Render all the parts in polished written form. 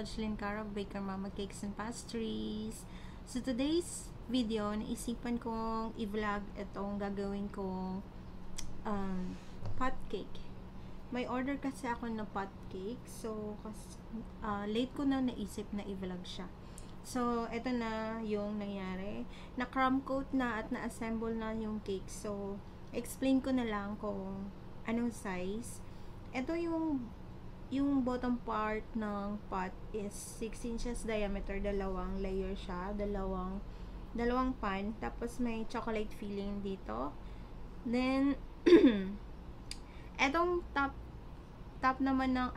Jocelyn Cara, Baker Mama Cakes and Pastries. So today's video, naisipan kong i-vlog itong gagawin kong pot cake. May order kasi ako ng pot cake. So, late ko na naisip na i-vlog siya. So, eto na yung nangyari. Na-crumb coat na at na-assemble na yung cake. So, explain ko na lang kung anong size. Ito yung bottom part ng pot is 6 inches diameter, dalawang layer siya, dalawang pan, tapos may chocolate filling dito. Then etong top naman ng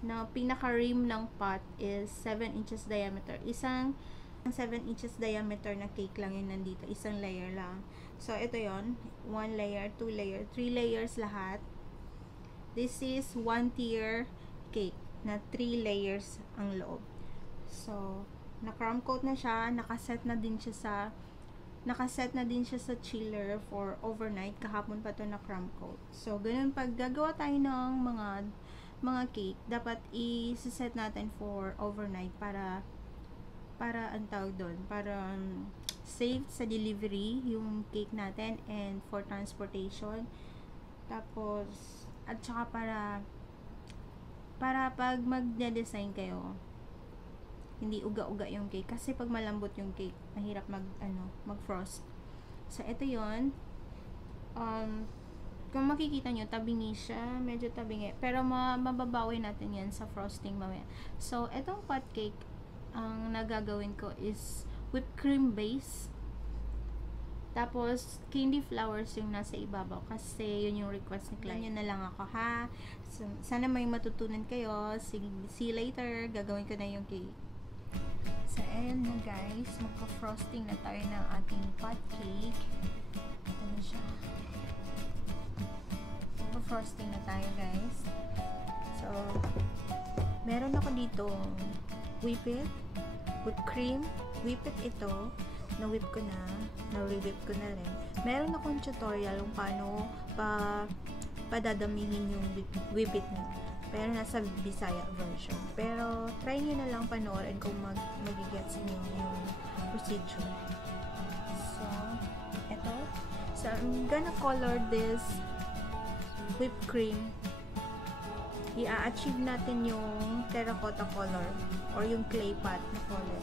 na pinaka rim ng pot is 7 inches diameter. Isang 7 inches diameter na cake lang yun nandito, isang layer lang. So ito yon, 1 layer, 2 layer, 3 layers lahat. This is 1 tier cake na 3 layers ang loob. So, na-crumb coat na siya, nakaset na din siya sa chiller for overnight. Kahapon pa to na-crumb coat. So, ganun pag gagawa tayo ng mga cake, dapat i-set natin for overnight para ang tawag doon, para safe sa delivery yung cake natin and for transportation. Tapos at saka para pag mag-design kayo, hindi uga-uga yung cake. Kasi pag malambot yung cake, mahirap mag-frost. So, ito yon. Kung makikita nyo, tabingi siya. Medyo tabingi. Pero mababawi natin yan sa frosting mamaya. So, itong pot cake, ang nagagawin ko is whipped cream base. Tapos, candy flowers yung nasa ibabaw. Kasi, yun yung request ni client. Yun na lang ako, ha? So, sana may matutunan kayo. See you later. Gagawin ko na yung cake. So, ayan na guys. Magka-frosting na tayo ng ating pot cake. Ito na siya. Magka-frosting na tayo guys. So, meron ako dito whipped cream. Whipped ito. Na-whip ko na. Na-re-whip ko na rin. Meron akong tutorial kung paano padadamihin yung whipped nyo. Pero nasa Bisaya version. Pero try nyo na lang panoorin kung magigets nyo yung procedure. So, eto. So, I'm gonna color this whipped cream. I-achieve natin yung terracotta color or yung clay pot na color.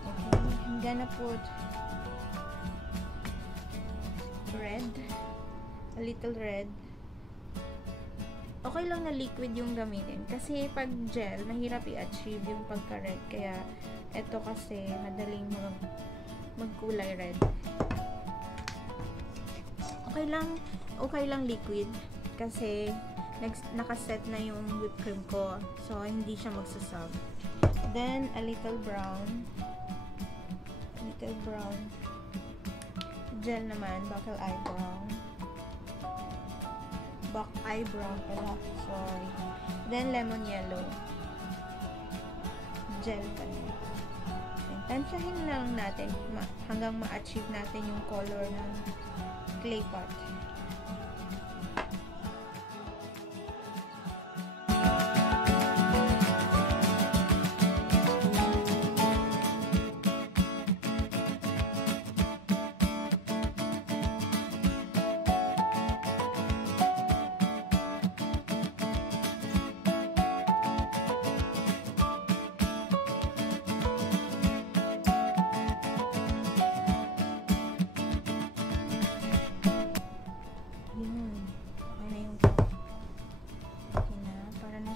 Okay. I'm gonna put red. A little red. Okay lang na liquid yung gamitin. Kasi pag gel, mahirap i-achieve yung pagka-red. Kaya, eto kasi, madaling magkulay red. Okay lang liquid. Kasi, nakaset na yung whipped cream ko. So, hindi siya magsasab. Then, a little brown. Gel naman, buckle eyebrow pala, sorry. Then lemon yellow, gel pa rin. Tansyahin lang natin hanggang ma-achieve natin yung color ng clay pot.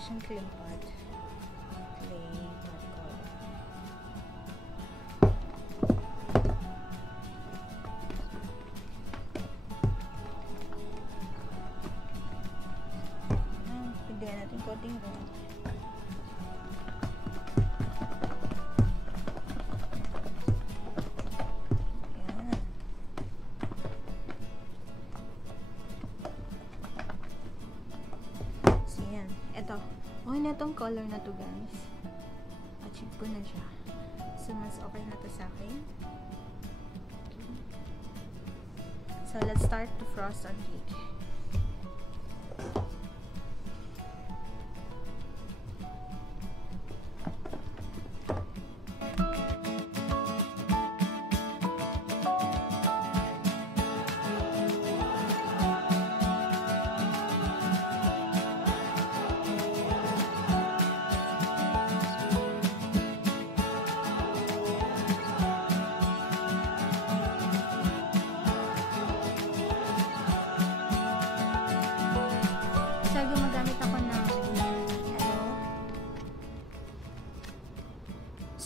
Siyang clay pot color. Pagdagan natin coating red. Ito. Okay na tong color na to guys. Achieve ko na siya. So, mas okay na to sa akin. Okay. So, let's start to frost our cake.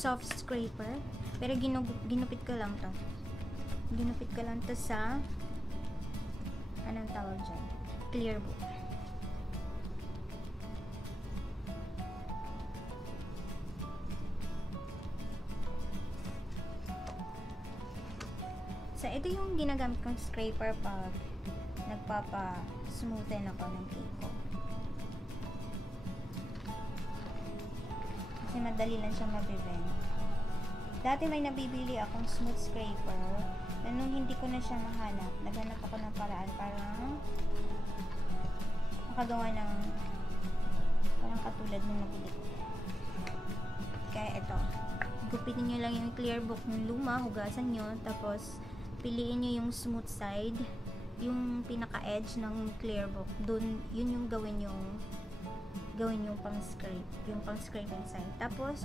soft scraper. Pero ginupit ko lang to. Ginupit ko lang to sa anong tawag dyan? Clear book. So, ito yung ginagamit kong scraper pag nagpapa-smoothen ako ng cake ko. Kasi madali lang siya mabibend. Dati may nabibili akong smooth scraper. Na nung hindi ko na siya mahanap, naghanap ako ng paraan para makagawa ng parang katulad ng nabili ko. Kaya ito. Gupitin nyo lang yung clear book ng luma, hugasan nyo, tapos piliin nyo yung smooth side, yung pinaka-edge ng clear book. Dun, yun yung gawin yung pang-scrape, yung pang-scraping side. Tapos,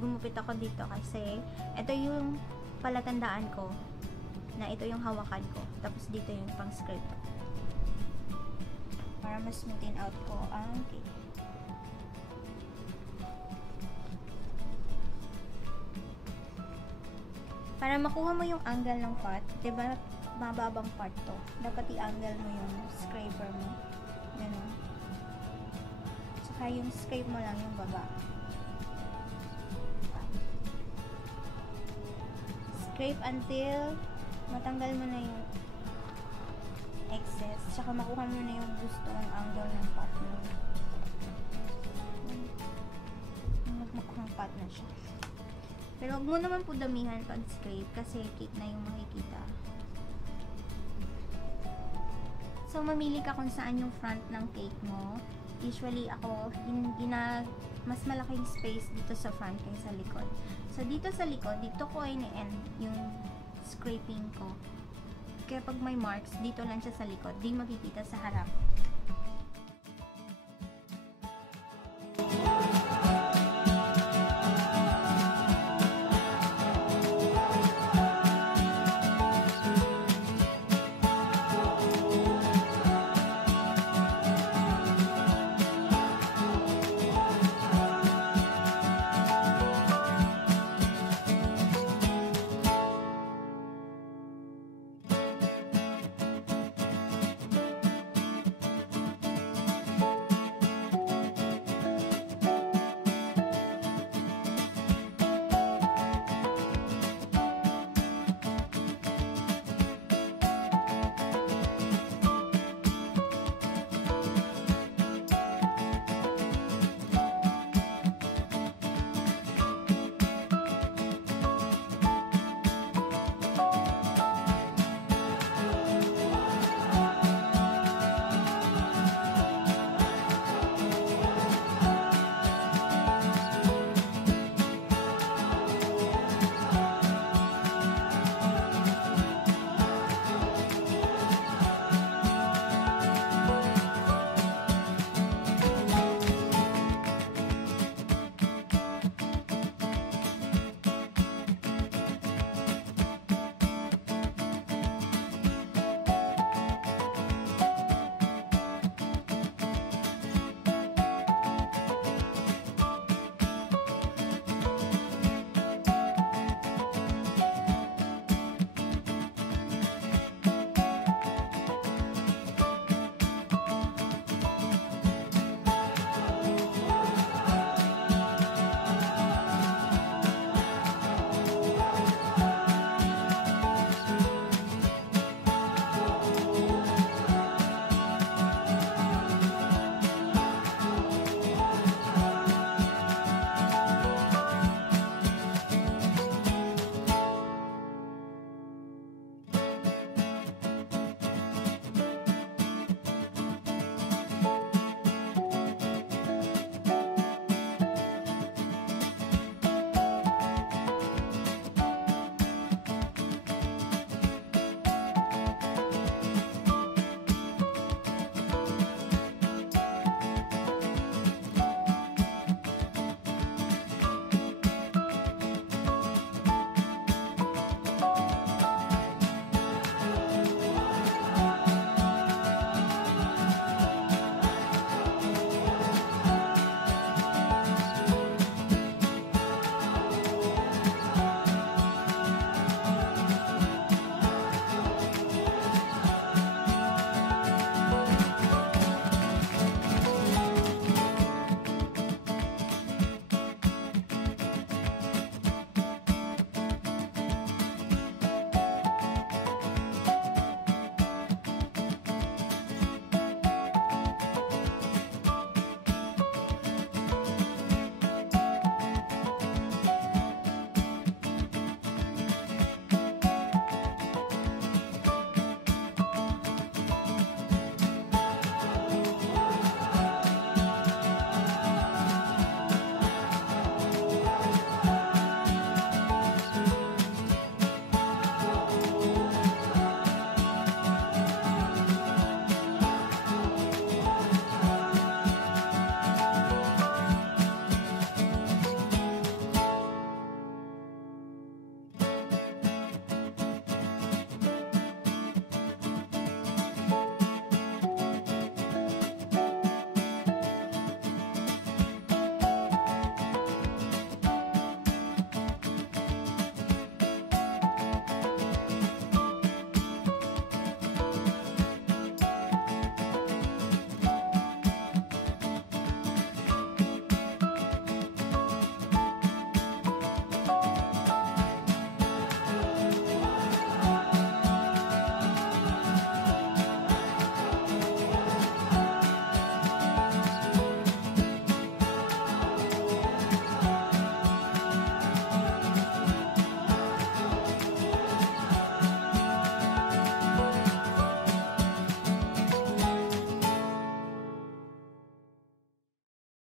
gumupit ako dito kasi ito yung palatandaan ko na ito yung hawakan ko. Tapos, dito yung pang-scrape. Para mas smoothin out ko ang cake. Para makuha mo yung angle ng pot, diba, mababang part to. Dapat i-angle mo yung scraper mo. Ganun. Tsaka yung scrape mo lang yung baba. Scrape until matanggal mo na yung excess. Tsaka makuha mo na yung gusto ng angle ng pot mo. Magmukhang pot na siya. Pero huwag mo naman po damihan pag scrape kasi cake na yung makikita. So, mamili ka kung saan yung front ng cake mo. Usually, ako, mas malaking space dito sa front kaysa sa likod. So, dito sa likod, dito ko in-end yung scraping ko. Kaya pag may marks, dito lang siya sa likod. Di makikita sa harap.